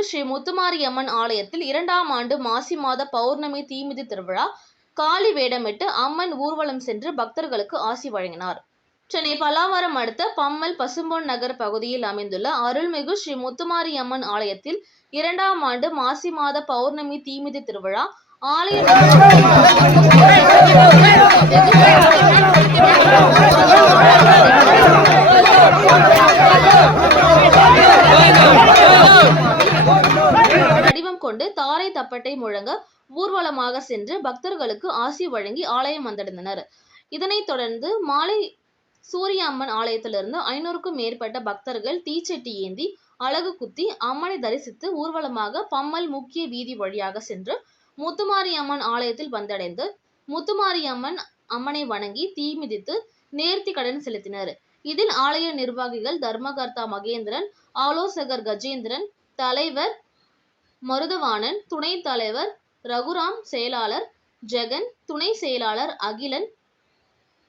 அருள்மிகு ஸ்ரீ முத்துமாரியம்மன் ஆலயத்தில் இரண்டாம் ஆண்டு மாசி மாத பௌர்ணமி தீமிதி திருவிழா காளி வேடமிட்டு அம்மன் ஊர்வலம் சென்று பக்தர்களுக்கு ஆசி வழங்கினார். சென்னை பல்லாவரம் அடுத்த பம்மல் பசும்பொன் நகர் பகுதியில் அமைந்துள்ள அருள்மிகு ஸ்ரீ முத்துமாரியம்மன் ஆலயத்தில் இரண்டாம் ஆண்டு மாசி மாத பௌர்ணமி தீமிதி திருவிழா ஆலய கொண்டு தாரை தப்பட்டை முழங்க ஊர்வலமாக சென்று பக்தர்களுக்கு ஆசி வழங்கி ஆலயம் வந்தடைந்தனர் இதனைத் தொடர்ந்து மாலை சூரிய அம்மன் ஆலயத்திலிருந்து ஐநூறுக்கும் மேற்பட்ட பக்தர்கள் தீச்சட்டி ஏந்தி அழகு குத்தி அம்மனை தரிசித்து ஊர்வலமாக பம்மல் முக்கிய வீதி வழியாக சென்று முத்துமாரி அம்மன் ஆலயத்தில் வந்தடைந்து முத்துமாரி அம்மன் அம்மனை வணங்கி தீ மிதித்து நேர்த்தி கடன் செலுத்தினர். இதில் ஆலய நிர்வாகிகள் தர்மகர்த்தா மகேந்திரன் ஆலோசகர் கஜேந்திரன் தலைவர் மருதவாணன் துணைத் தலைவர் ரகுராம் செயலாளர் ஜெகன் துணை செயலாளர் அகிலன்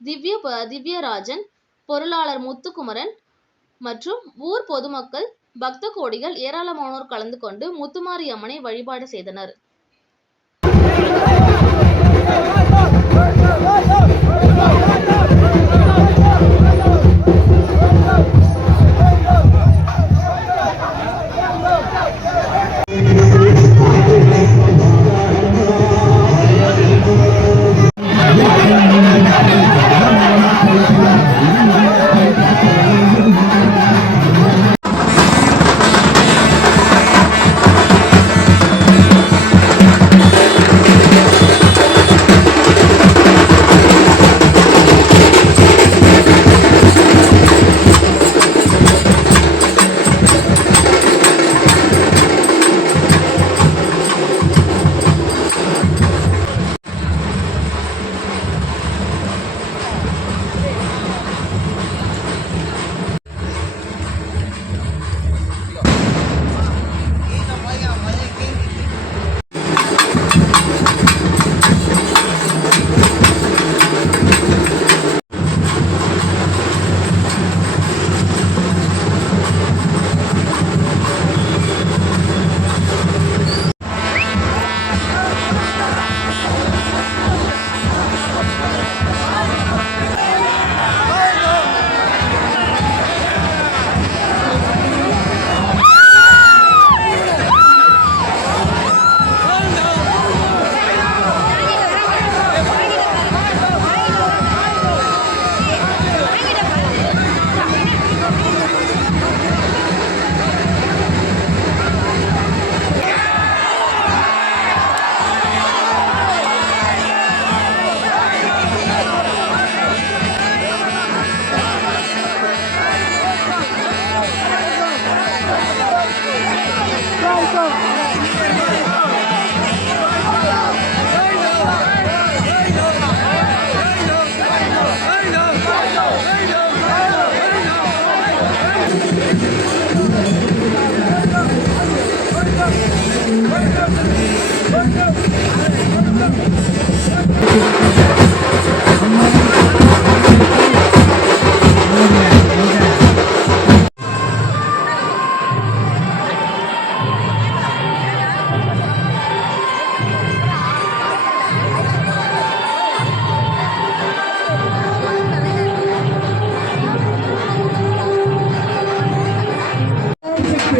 திவ்ய திவ்யராஜன் பொருளாளர் முத்துக்குமரன் மற்றும் ஊர் பொதுமக்கள் பக்த கோடிகள் ஏராளமானோர் கலந்து கொண்டு முத்துமாரி அம்மனை வழிபாடு செய்தனர்.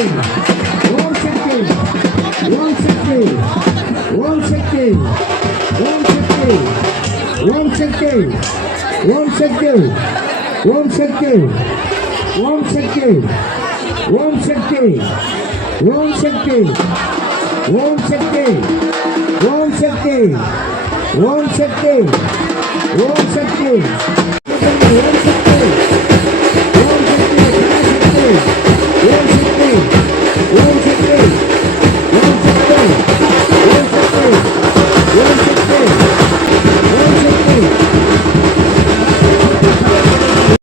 ஓம் சக்தி ஓம் சக்தி ஓம் சக்தி ஓம் சக்தி ஓம் சக்தி ஓம் சக்தி ஓம் சக்தி ஓம் சக்தி ஓம் சக்தி ஓம் சக்தி ஓம் சக்தி ஓம் சக்தி ஓம் சக்தி ஓம் சக்தி ஓம் சக்தி ஓம்